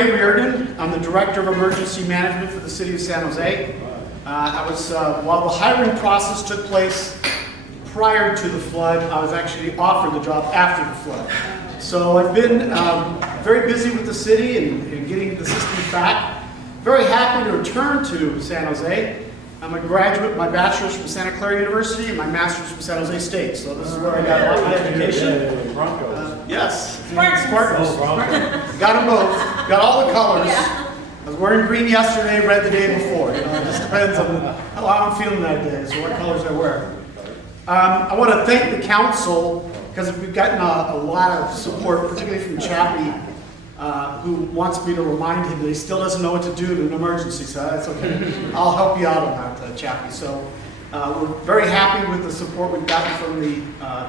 Riordan. I'm the Director of Emergency Management for the City of San Jose. While the hiring process took place prior to the flood, I was actually offered the job after the flood. So I've been very busy with the city and getting the systems back. Very happy to return to San Jose. I'm a graduate, my bachelor's from Santa Clara University and my master's from San Jose State. So this is where I got a lot of my education. Yes, Spartans. Got them both. Got all the colors. Yeah. I was wearing green yesterday, red the day before. You know, it just depends on how I'm feeling that day, so what colors I wear. I want to thank the council because we've gotten a lot of support, particularly from Chappie, who wants me to remind him that he still doesn't know what to do in an emergency, so that's okay. I'll help you out on that, Chappie. So we're very happy with the support we've gotten from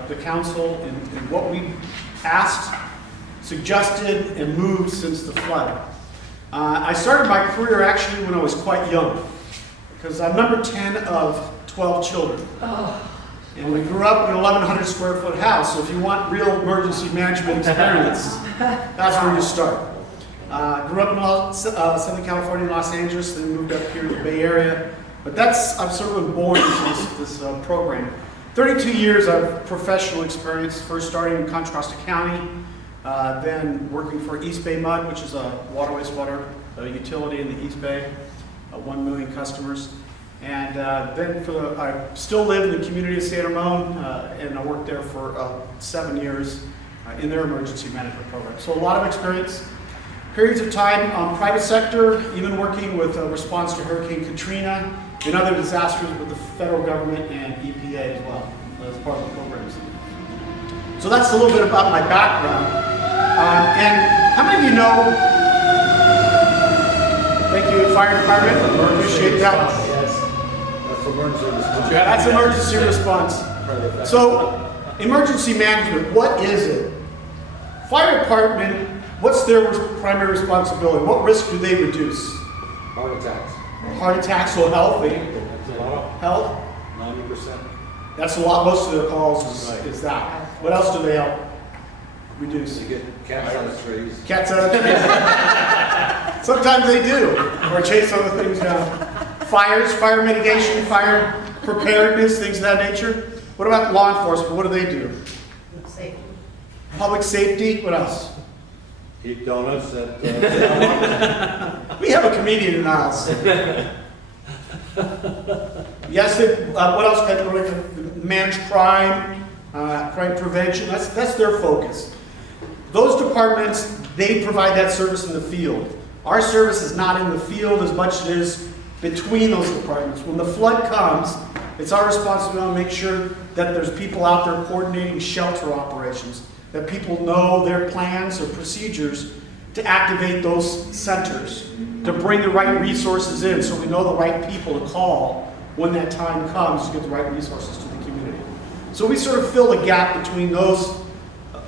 the council and what we asked, suggested, and moved since the flood. I started my career actually when I was quite young, because I'm number 10 of 12 children. Oh. And we grew up in an 1,100 square foot house, so if you want real emergency management experience, that's where you start. Grew up in Southern California, Los Angeles, then moved up here to the Bay Area. But I've sort of been born into this program. 32 years of professional experience, first starting in Contra County, then working for East Bay Mud, which is a water wastewater utility in the East Bay, 1 million customers. And then I still live in the community of San Ramon, and I worked there for 7 years in their emergency management program. So a lot of experience. Periods of time on private sector, even working with a response to Hurricane Katrina and other disasters with the federal government and EPA as well, as part of the programs. So that's a little bit about my background. And how many of you know, thank you, fire department, I appreciate that. That's emergency response. So, emergency management, what is it? Fire department, what's their primary responsibility? What risk do they reduce? Heart attacks. Heart attacks, so healthy. That's a lot. Health? 90%. That's a lot, most of their calls is that. What else do they help reduce? You get cats out of trees. Cats out of trees. Sometimes they do, or chase other things down. Fires, fire mitigation, fire preparedness, things of that nature. What about law enforcement? What do they do? Safety. Public safety. What else? Eat donuts at We have a comedian in the house. Yes, what else? Manage crime, crime prevention. That's their focus. Those departments, they provide that service in the field. Our service is not in the field as much as it is between those departments. When the flood comes, it's our responsibility to make sure that there's people out there coordinating shelter operations, that people know their plans or procedures to activate those centers, to bring the right resources in so we know the right people to call when that time comes to get the right resources to the community. So we sort of fill the gap between those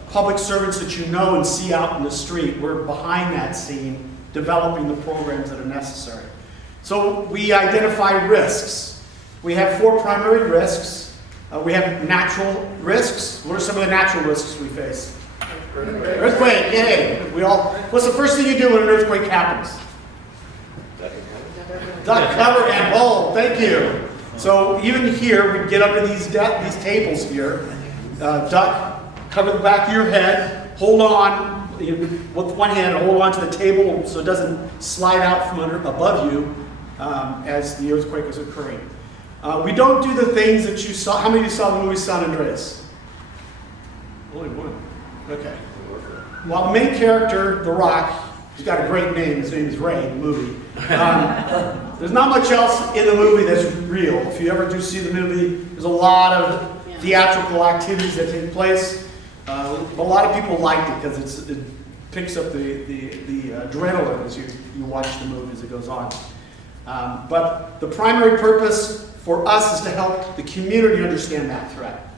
public servants that you know and see out in the street. We're behind that scene, developing the programs that are necessary. So we identify risks. We have 4 primary risks. We have natural risks. What are some of the natural risks we face? Earthquake, yay. What's the first thing you do when an earthquake happens? Duck cover and hold, thank you. So even here, we get under these tables here. Duck, cover the back of your head, hold on with one hand, hold on to the table so it doesn't slide out from above you as the earthquake is occurring. We don't do the things that you saw. How many of you saw the movie San Andreas? Only one. Okay. Well, the main character, The Rock, he's got a great name. His name is Ray in the movie. There's not much else in the movie that's real. If you ever do see the movie, there's a lot of theatrical activities that take place. A lot of people liked it because it picks up the adrenaline as you watch the movie as it goes on. But the primary purpose for us is to help the community understand that threat.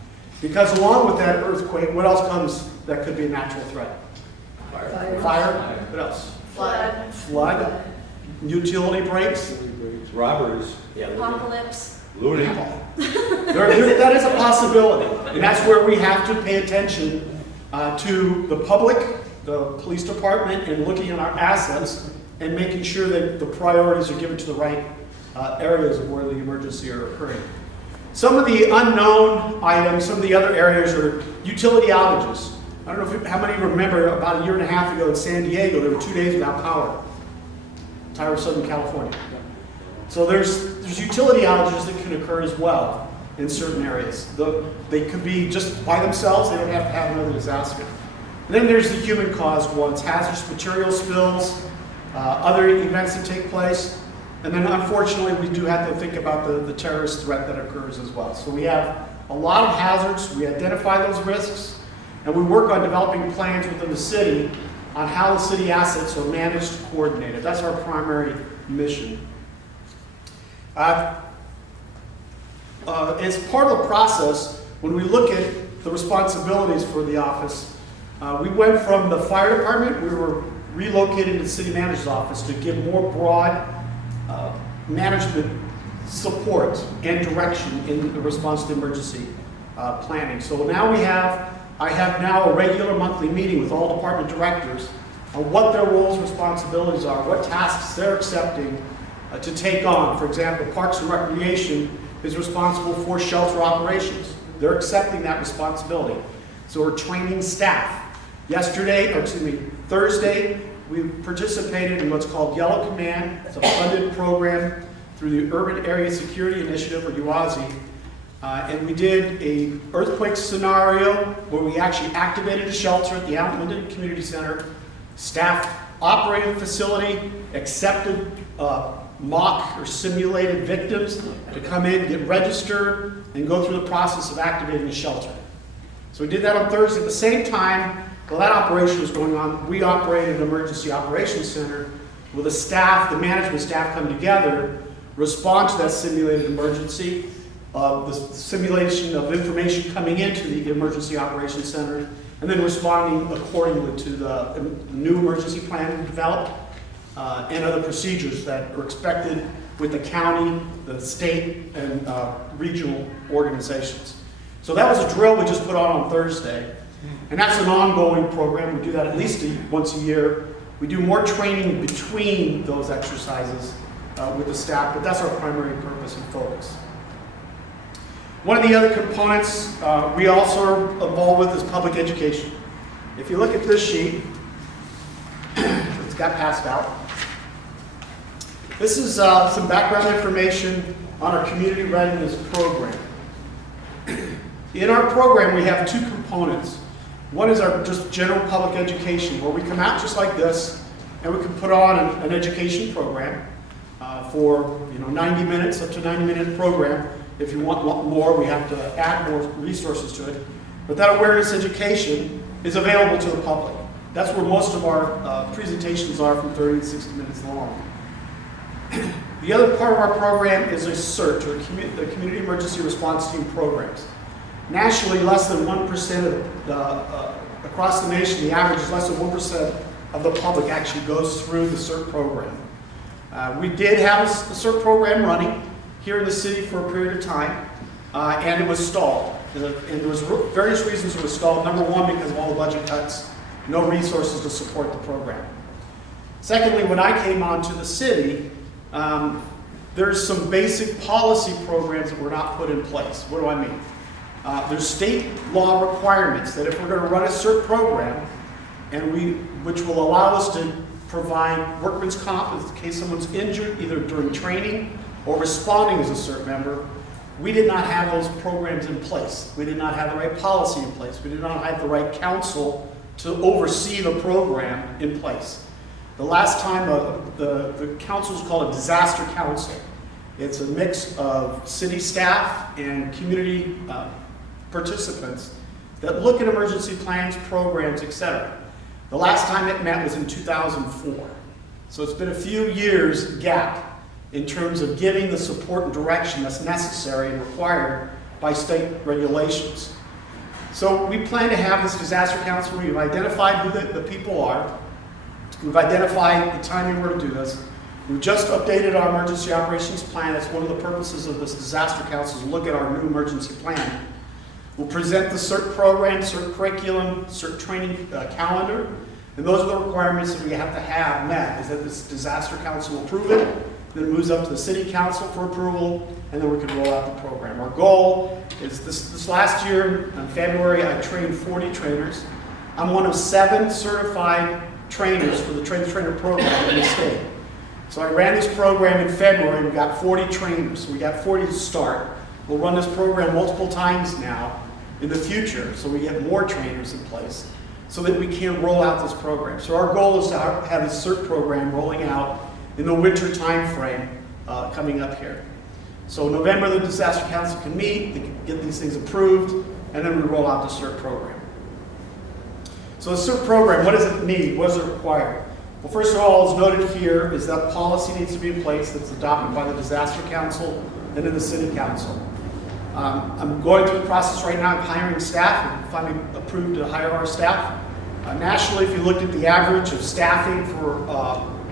Because along with that earthquake, what else comes that could be a natural threat? Fire. What else? Flood. Utility breaks. Robberies. Apocalypse. Looting. That is a possibility. And that's where we have to pay attention to the public, the police department and looking at our assets and making sure that the priorities are given to the right areas of where the emergency are occurring. Some of the unknown items, some of the other areas are utility outages. I don't know how many remember about a year and a half ago in San Diego, there were 2 days without power. Entire Southern California. So there's utility outages that can occur as well in certain areas. They could be just by themselves, they don't have to have another disaster. And then there's the human caused ones, hazardous material spills, other events that take place. And then unfortunately, we do have to think about the terrorist threat that occurs as well. So we have a lot of hazards, we identify those risks, and we work on developing plans within the city on how the city assets are managed and coordinated. That's our primary mission. As part of the process, when we look at the responsibilities for the office, we went from the fire department, we were relocated to the city manager's office to give more broad management support and direction in the response to emergency planning. So now I have now a regular monthly meeting with all department directors on what their roles and responsibilities are, what tasks they're accepting to take on. For example, Parks and Recreation is responsible for shelter operations. They're accepting that responsibility. So we're training staff. Thursday, we participated in what's called Yellow Command. It's a funded program through the Urban Area Security Initiative, or UASI. And we did a earthquake scenario where we actually activated a shelter at the Outland Community Center. Staff operated the facility, accepted mock or simulated victims to come in, get registered, and go through the process of activating the shelter. So we did that on Thursday. At the same time, while that operation was going on, we operated an emergency operations center with the staff, the management staff come together, respond to that simulated emergency, the simulation of information coming into the emergency operations center, and then responding accordingly to the new emergency plan we developed and other procedures that are expected with the county, the state, and regional organizations. So that was a drill we just put on Thursday. And that's an ongoing program. We do that at least once a year. We do more training between those exercises with the staff, but that's our primary purpose and focus. One of the other components we also are involved with is public education. If you look at this sheet, it's got passed out. This is some background information on our community readiness program. In our program, we have two components. One is our just general public education, where we come out just like this, and we can put on an education program for 90 minutes, up to 90-minute program. If you want more, we have to add more resources to it. But that awareness education is available to the public. That's where most of our presentations are, from 30 to 60 minutes long. The other part of our program is a CERT, or the Community Emergency Response Team programs. Nationally, less than 1% of across the nation, the average is less than 1% of the public actually goes through the CERT program. We did have a CERT program running here in the city for a period of time, and it was stalled. And there was various reasons it was stalled. Number one, because of all the budget cuts, no resources to support the program. Secondly, when I came onto the city, there's some basic policy programs that were not put in place. What do I mean? There's state law requirements that if we're going to run a CERT program, which will allow us to provide workman's comp in case someone's injured, either during training or responding as a CERT member, we did not have those programs in place. We did not have the right policy in place. We did not have the right counsel to oversee the program in place. The last time, the council is called a disaster council. It's a mix of city staff and community participants that look at emergency plans, programs, etc. The last time it met was in 2004. So it's been a few years gap in terms of giving the support and direction that's necessary and required by state regulations. So we plan to have this disaster council. We've identified who the people are. We've identified the timing we're to do this. We've just updated our emergency operations plan. That's one of the purposes of this disaster council, is to look at our new emergency plan. We'll present the CERT program, CERT curriculum, CERT training calendar. And those are the requirements that we have to have met, is that this disaster council will approve it, then it moves up to the city council for approval, and then we can roll out the program. Our goal is this last year, in February, I trained 40 trainers. I'm one of 7 certified trainers for the trainer program in the state. So I ran this program in February, we got 40 trainers. So we got 40 to start. We'll run this program multiple times now in the future, so we get more trainers in place, so that we can roll out this program. So our goal is to have this CERT program rolling out in the winter time frame coming up here. So November, the Disaster Council can meet, they can get these things approved, and then we roll out the CERT program. So the CERT program, what does it need? What does it require? Well, first of all, as noted here, is that policy needs to be in place that's adopted by the Disaster Council and then the City Council. I'm going through the process right now of hiring staff, and finally approved to hire our staff. Nationally, if you looked at the average of staffing for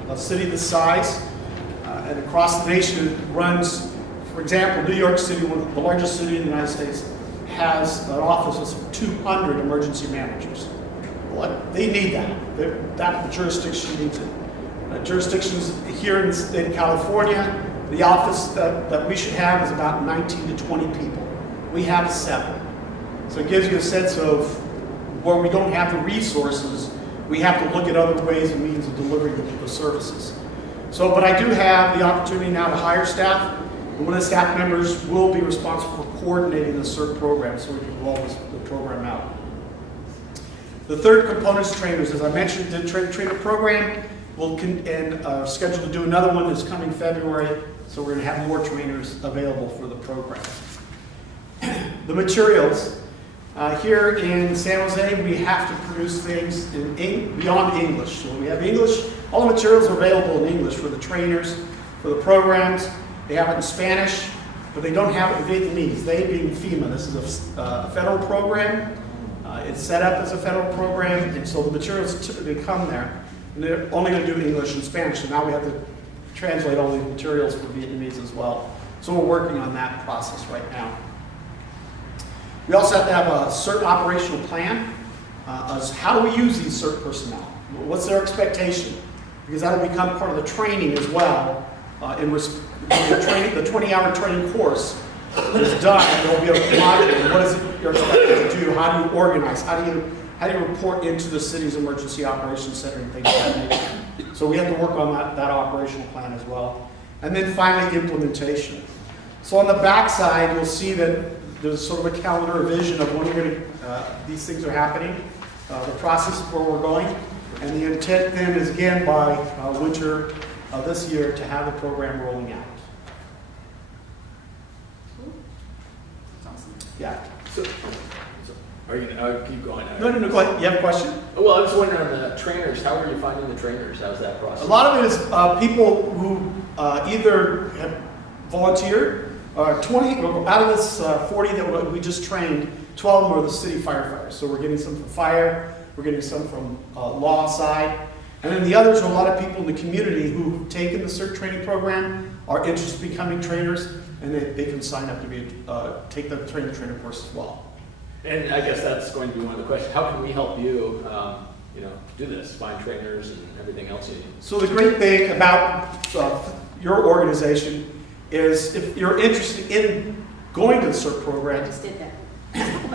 a city this size, and across the nation, it runs, for example, New York City, one of the largest city in the United States, has an office with 200 emergency managers. Well, they need that. That jurisdiction needs it. Jurisdictions here in the state of California, the office that we should have is about 19 to 20 people. We have 7. So it gives you a sense of where we don't have the resources, we have to look at other ways and means of delivering the services. So, but I do have the opportunity now to hire staff, and one of the staff members will be responsible for coordinating the CERT program so we can roll the program out. The third component is trainers. As I mentioned, the trainer program will scheduled to do another one this coming February, so we're going to have more trainers available for the program. The materials. Here in San Jose, we have to produce things beyond English. So we have English, all the materials are available in English for the trainers, for the programs. They have it in Spanish, but they don't have it in Vietnamese. They being FEMA, this is a federal program. It's set up as a federal program, and so the materials typically come there. And they're only going to do English and Spanish, so now we have to translate all these materials for Vietnamese as well. So we're working on that process right now. We also have to have a CERT operational plan. As how do we use these CERT personnel? What's their expectation? Because that will become part of the training as well. The 20-hour training course is done. There will be a module. What is it you're expected to do? How do you organize? How do you report into the city's emergency operations center and things of that nature? So we have to work on that operational plan as well. And then finally, implementation. So on the back side, you'll see that there's sort of a calendar, a vision of when these things are happening, the process of where we're going, and the intent then is again by winter this year to have the program rolling out. That's awesome. Yeah. So are you gonna keep going? No, go ahead. You have a question? Well, I was wondering on the trainers. How are you finding the trainers? How's that process? A lot of it is people who either have volunteered, 20 out of this 40 that we just trained, 12 of them are the city firefighters. So we're getting some from fire, we're getting some from law side, and then the others are a lot of people in the community who've taken the CERT training program, are interested in becoming trainers, and they can sign up to take the trainer course as well. And I guess that's going to be one of the questions. How can we help you, do this, find trainers and everything else you need? So the great thing about your organization is if you're interested in going to the CERT I program, just did that.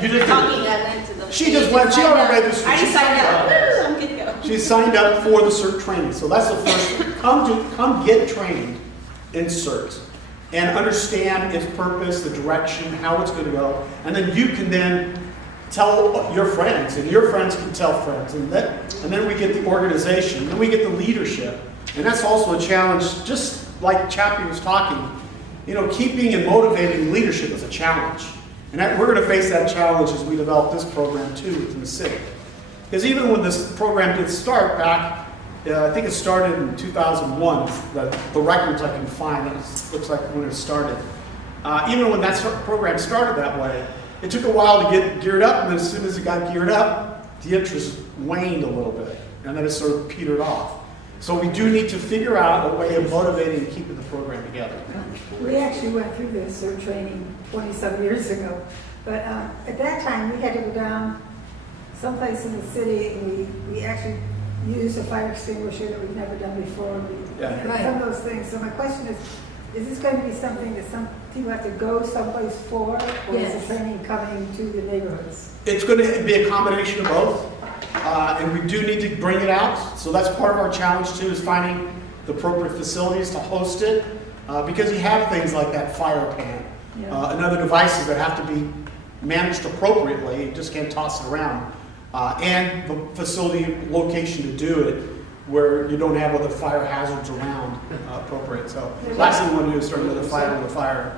you just Talking, I went to the. She just went, she already registered. I She just signed signed up. up. Woo, I'm good to go. She signed up for the CERT training. So that's the first thing. Come get trained in CERT and understand its purpose, the direction, how it's going to go. And then you can then tell your friends, and your friends can tell friends. And then we get the organization, then we get the leadership. And that's also a challenge, just like Chappie was talking. Keeping and motivating leadership is a challenge. And we're going to face that challenge as we develop this program too within the city. Because even when this program did start back, I think it started in 2001, the records I can find, it looks like when it started. Even when that program started that way, it took a while to get geared up, and then as soon as it got geared up, the interest waned a little bit, and then it sort of petered off. So we do need to figure out a way of motivating and keeping the program together. We actually went through this CERT training 27 years ago, but at that time we had to go down someplace in the city, and we actually use a fire extinguisher that we've never done before. Yeah. Some of those things. So my question is this going to be something that some people have to go someplace for? Or is Yes. the training coming to the neighborhoods? It's going to be a combination of both, and we do need to bring it out. So that's part of our challenge too, is finding the appropriate facilities to host it, because you have things like that fire pan Yeah. and other devices that have to be managed appropriately. You just can't toss it around, and the facility location to do it, where you don't have other fire hazards around appropriate. So last thing we want to do is start another fire with a fire.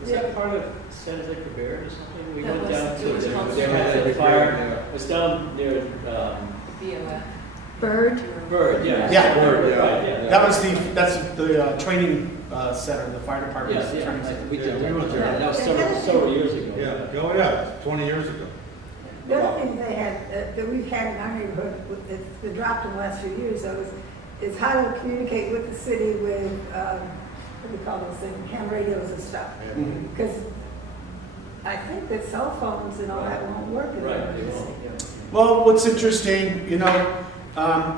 Was that part of San Jose Cabrera or something? We That went was- down it to, was called they had San a Jose fire, it was down near, BOF. Bird? Bird, yeah. Yeah. Bird, right, yeah. That's the training center, the fire department's Yes, training yeah, center. we did Yeah, we went there. that. That was several years ago. Yeah, oh yeah, 20 years ago. The other thing they had, that we've had in our neighborhood, it's been dropped in the last few years, though, is how to communicate with the city with, what do we call those things, ham radios and stuff. Mhm. Because I think that cell phones and all that won't work in Right, there. they won't, yeah. Well, what's interesting,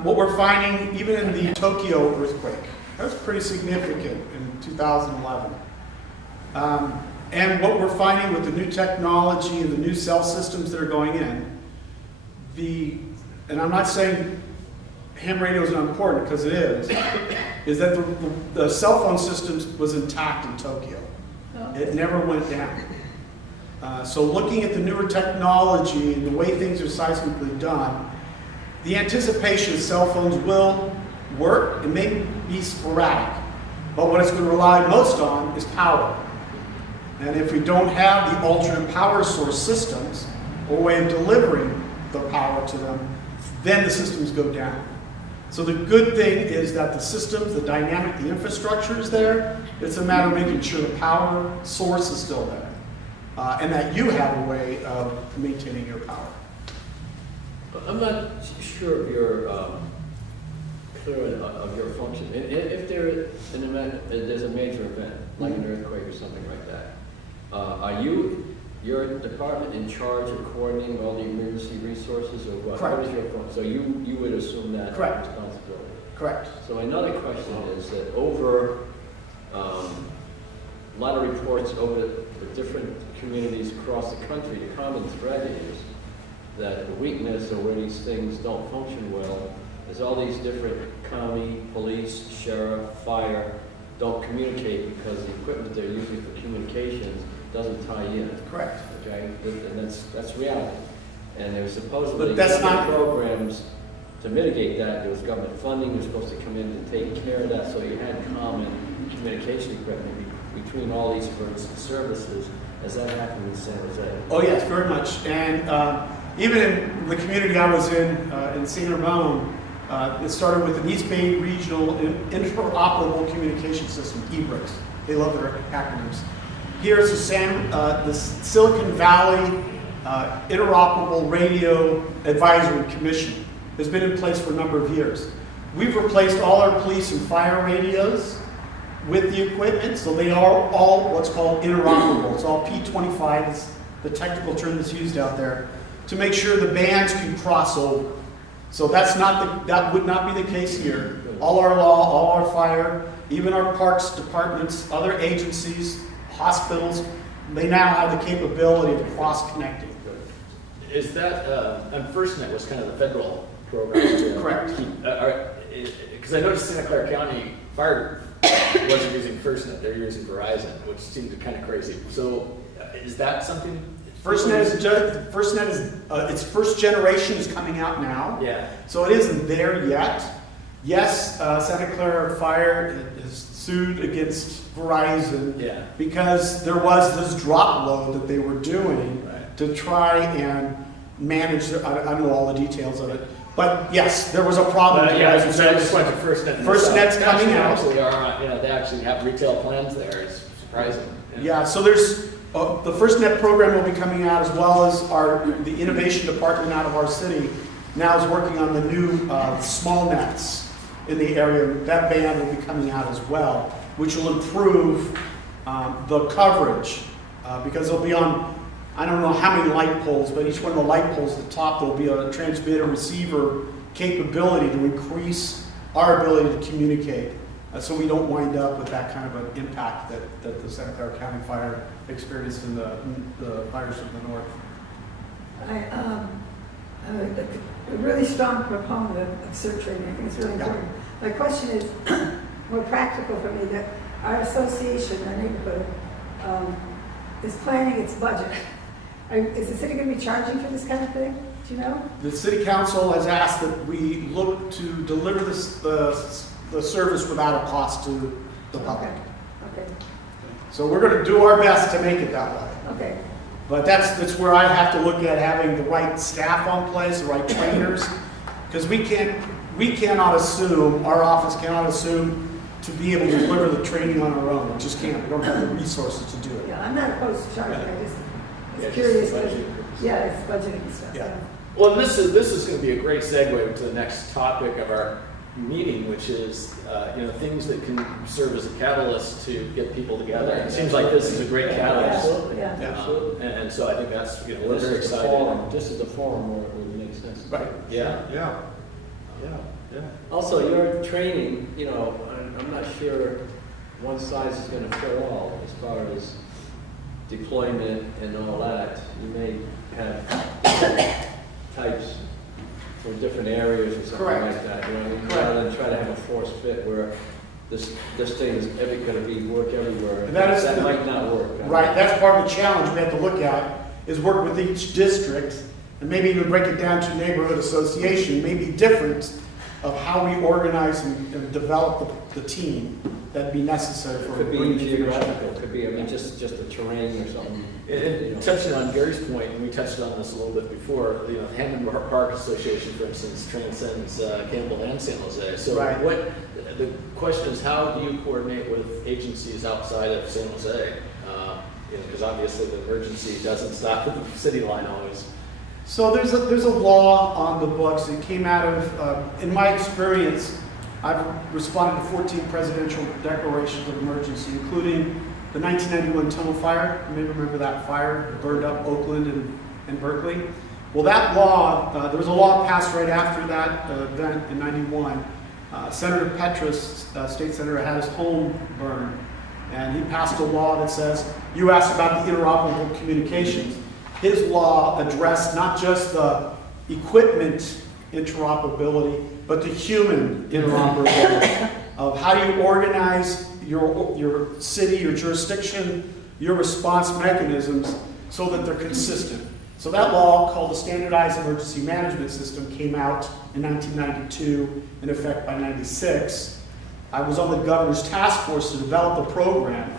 what we're finding, even in the Tokyo earthquake, that was pretty significant in 2011. And what we're finding with the new technology and the new cell systems that are going in, and I'm not saying ham radio is not important, because it is that the cell phone systems was intact in Tokyo. It never went down. So looking at the newer technology and the way things are seismically done, the anticipation of cell phones will work. It may be sporadic, but what it's going to rely most on is power. And if we don't have the alternate power source systems or way of delivering the power to them, then the systems go down. So the good thing is that the systems, the dynamic, the infrastructure is there. It's a matter of making sure the power source is still there. And that you have a way of maintaining your power. I'm not sure if you're clear of your function. If there's a major event, like an earthquake or something like that, are your department in charge of coordinating all the emergency resources, or what? Correct. What is your function? So you would assume that Correct. responsibility? Correct. So another question is that over a lot of reports over the different communities across the country, the common thread is that the weakness, or where these things don't function well, is all these different county, police, sheriff, fire don't communicate because the equipment they're using for communications doesn't tie in. Correct. Okay, and that's reality. And there's supposedly But that's government not- programs to mitigate that. There was government funding was supposed to come in to take care of that, so you had common communication equipment between all these emergency services. Has that happened in San Jose? Oh yes, very much. And even in the community I was in San Ramon, it started with an East Bay Regional Interoperable Communication System, EBRICS. They love their acronyms. Here's the Silicon Valley Interoperable Radio Advisory Commission. Has been in place for a number of years. We've replaced all our police and fire radios with the equipment, so they are all what's called interoperable. It's all P25 is the technical term that's used out there, to make sure the bands can cross over. So that would not be the case here. All our law, all our fire, even our parks departments, other agencies, hospitals, they now have the capability of cross-connecting. Is that, and FirstNet was kind of the federal program? to Correct. Because I noticed Santa Clara County Fire wasn't using FirstNet, they're using Verizon, which seemed kind of crazy. So is that something? FirstNet is its first generation is coming out now. Yeah. So it isn't there yet. Yes, Santa Clara Fire has sued against Verizon Yeah. because there was this drop load that they were doing Right. to try and manage. I don't know all the details of it, but yes, there was a problem. with Yeah, Verizon so I just service. went to FirstNet. FirstNet's coming out. Actually are, they actually have retail plans there. It's surprising. Yeah, so there's the FirstNet program will be coming out, as well as the innovation department out of our city now is working on the new small nets in the area. That band will be coming out as well, which will improve the coverage because they'll be on, I don't know how many light poles, but each one of the light poles at the top, there'll be a transmitter receiver capability to increase our ability to communicate, so we don't wind up with that kind of an impact that the Santa Clara County Fire experienced in the fires of the north. I'm a really strong proponent of CERT training. I think it's really important. My question is more practical for me, that our association, our neighborhood, is planning its budget. Is the city going to be charging for this kind of thing? Do you know? The city council has asked that we look to deliver the service without a cost to the public. Okay. So we're going to do our best to make it that way. Okay. But that's where I have to look at having the right staff on place, the right trainers, because we cannot assume, our office cannot assume to be able to deliver the training on our own. We just can't. We don't have the resources to do it. Yeah, I'm not opposed to charging. I just Yeah, was curious. just Because, budgeting. yeah, it's budgeting and stuff. Yeah. Well, this is going to be a great segue to the next topic of our meeting, which is things that can serve as a catalyst to get people together. It seems like this is a great catalyst. Absolutely, yeah. Absolutely. And so I think that's we're This very is the excited. forum, this is the forum where it would make sense. Right. Yeah. Yeah, yeah, yeah. Also, your training, I'm not sure one size is going to fit all as far as deployment and all that. You may have different types for different areas or something Correct. like that. You know what I mean? Correct. Rather than try to have a force fit where this thing is going to be work everywhere. And that might not work. Right, that's part of the challenge we have to look at, is work with each district, and maybe even break it down to neighborhood association, maybe different of how we organize and develop the team that'd be necessary It for. could be bringing information. geographical, it could be, just a terrain or something. And touching on Gary's point, and we touched on this a little bit before, the Hammond Park Association, for instance, transcends Campbell and San Jose. So Right. the question is, how do you coordinate with agencies outside of San Jose? Because obviously the emergency doesn't stop at the city line always. So there's a law on the books. It came out of, in my experience, I've responded to 14 presidential declarations of emergency, including the 1991 tunnel fire. You may remember that fire that burned up Oakland and Berkeley. Well, that law, there was a law passed right after that event in 91. Senator Petrus, state senator, had his home burned. And he passed a law that says, you asked about the interoperable communications. His law addressed not just the equipment interoperability, but the human interoperability of how do you organize your city, your jurisdiction, your response mechanisms so that they're consistent. So that law, called the Standardized Emergency Management System, came out in 1992, in effect by 96. I was on the governor's task force to develop the program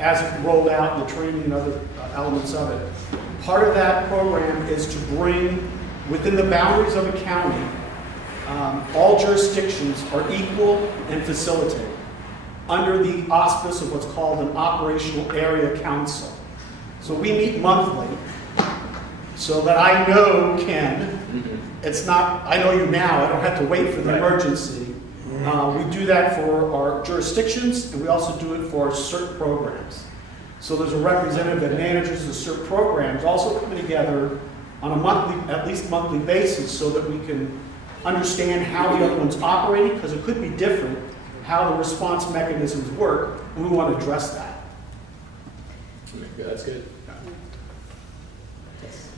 as it rolled out, the training and other elements of it. Part of that program is to bring within the boundaries of a county, all jurisdictions are equal and facilitated under the auspice of what's called an operational area council. So we meet monthly so that I know Ken. It's not, I know you now, I don't have to wait for the emergency. We do that for our jurisdictions, and we also do it for our CERT programs. So there's a representative that manages the CERT programs also coming together on a monthly, at least monthly basis, so that we can understand how the other one's operating, because it could be different, how the response mechanisms work, and we want to address that. That's good.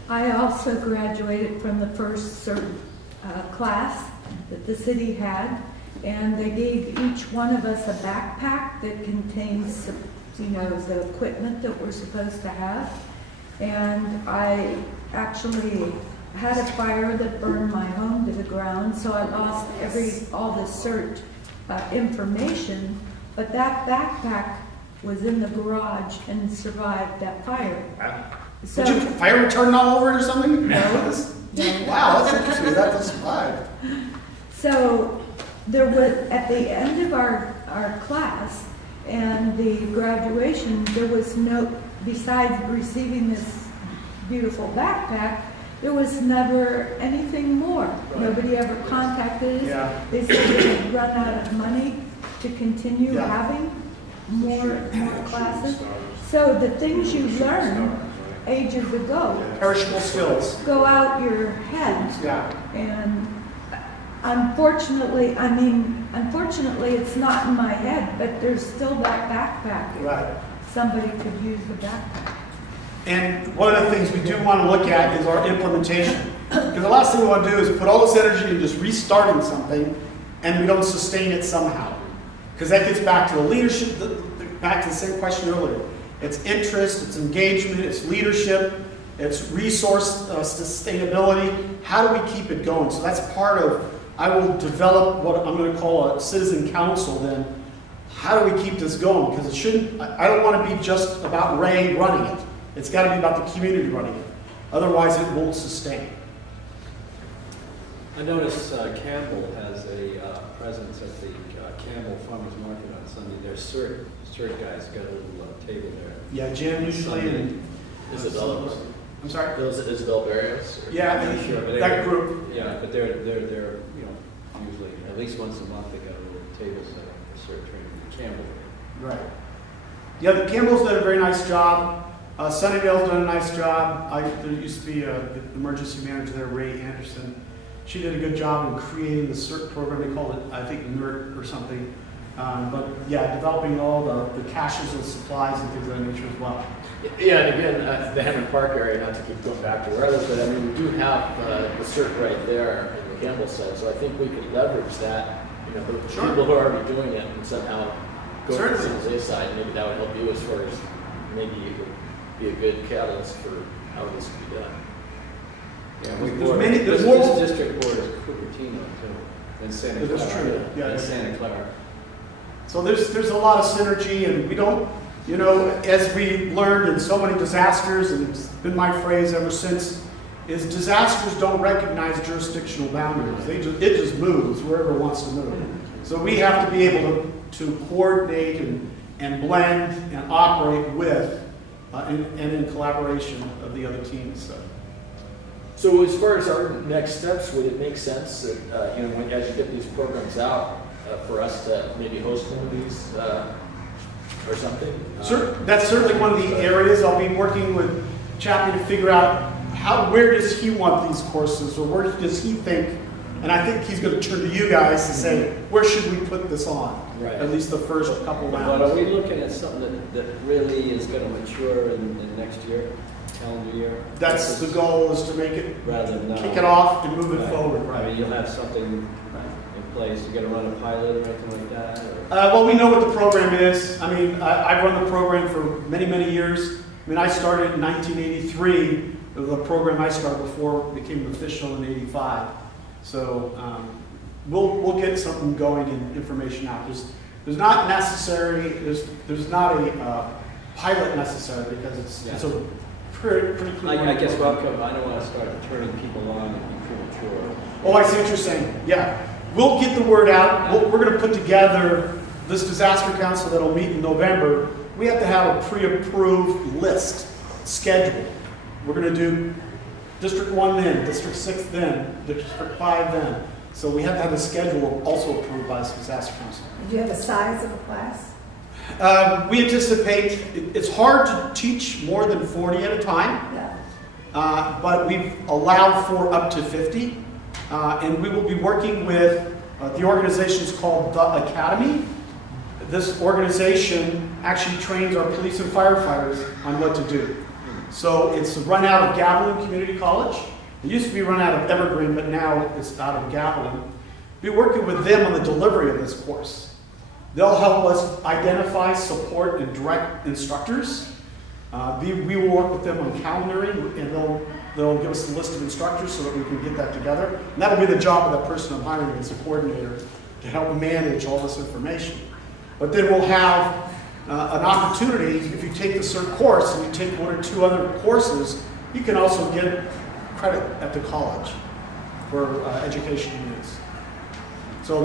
I also graduated from the first CERT class that the city had, and they gave each one of us a backpack that contains, the equipment that we're supposed to have. And I actually had a fire that burned my home to the ground, so I lost all the CERT information, but that backpack was in the garage and survived that fire. So, Did you fire retardant all over it or something? No. Wow, that's interesting. That survived. So there was, at the end of our class and the graduation, there was no, besides receiving this beautiful backpack, there was never anything more. Right. Nobody ever contacted us. Yeah. They said they had run out of money to continue Yeah. having more classes. So the things you learn ages ago Perishable skills. go out your head. Yeah. And unfortunately, it's not in my head, but there's still that backpack. Right. Somebody could use the backpack. And one of the things we do want to look at is our implementation. Because the last thing we want to do is put all this energy into just restarting something and we don't sustain it somehow. Because that gets back to the leadership, back to the same question earlier. It's interest, it's engagement, it's leadership, it's resource sustainability. How do we keep it going? So that's part of, I will develop what I'm going to call a citizen council then. How do we keep this going? Because it shouldn't, I don't want to be just about Ray running it. It's got to be about the community running it. Otherwise, it won't sustain. I notice Campbell has a presence at the Campbell Farmers Market on Sunday. Their CERT guys got a little table there. Yeah, Jim usually and Isabella, I'm sorry. Isabel Barrios? Or- Yeah, I'm not sure, but that group. Yeah, but they're usually at least once a month they got a little table set up for CERT training. Campbell. Right. Yeah, the Campbell's done a very nice job. Sunnyvale's done a nice job. There used to be the emergency manager there, Ray Anderson. She did a good job in creating the CERT program. They called it, I think, NERT or something. But yeah, developing all the caches of supplies and things of that nature as well. Yeah, and again, the Hammond Park area, not to keep going back to where others, but I mean, we do have the CERT right there in the Campbell site, so I think we could leverage that, the Sure. people who are already doing it and somehow go to the Certainly. San Jose side, maybe that would help you as far as, maybe it would be a good catalyst for how this could be done. Yeah, There's more. this district board is Cupertino too, and Santa That's Clara. true, yeah. And Santa Clara. So there's a lot of synergy, and we don't, as we learned in so many disasters, and it's been my phrase ever since, is disasters don't recognize jurisdictional boundaries. It just moves wherever it wants to move. So we have to be able to coordinate and blend and operate with and in collaboration of the other teams. So as far as our next steps, would it make sense that, as you get these programs out, for us to maybe host one of these or something? That's certainly one of the areas I'll be working with Chappie to figure out where does he want these courses, or where does he think, and I think he's going to turn to you guys to say, where should we put this on? Right. At least the first couple But rounds. are we looking at something that really is going to mature in next year, calendar year? That's the goal, is to make it, Rather than now. kick it off and move it Right. forward, I right? mean, you'll have something in place, you're going to run a pilot or anything like that? Or? Well, we know what the program is. I mean, I've run the program for many, many years. I mean, I started in 1983. The program I started before became official in '85. So we'll get something going and information out. There's not necessary. There's not a pilot necessary because it's a pretty clear. I guess welcome. I don't want to start turning people on and be premature. Oh, I see what you're saying. Yeah. We'll get the word out. We're going to put together this disaster council that'll meet in November. We have to have a pre-approved list scheduled. We're going to do District 1 then, District 6 then, District 5 then. So we have to have a schedule also approved by this disaster council. Do you have a size of a class? We anticipate, it's hard to teach more than 40 at a time. Yeah. But we've allowed for up to 50. And we will be working with the organization is called The Academy. This organization actually trains our police and firefighters on what to do. So it's run out of Gavilan Community College. It used to be run out of Evergreen, but now it's out of Gavilan. We're working with them on the delivery of this course. They'll help us identify, support, and direct instructors. We will work with them on calendaring, and they'll give us a list of instructors so that we can get that together. And that'll be the job of that person I'm hiring as a coordinator to help manage all this information. But then we'll have an opportunity, if you take the CERT course and you take one or two other courses, you can also get credit at the college for education units. So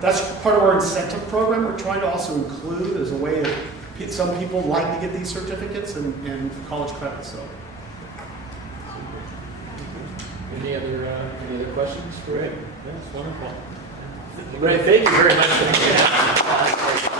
that's part of our incentive program. We're trying to also include as a way of, some people like to get these certificates and college credits. So. Any other questions? Great. That's wonderful. Ray, thank you very much.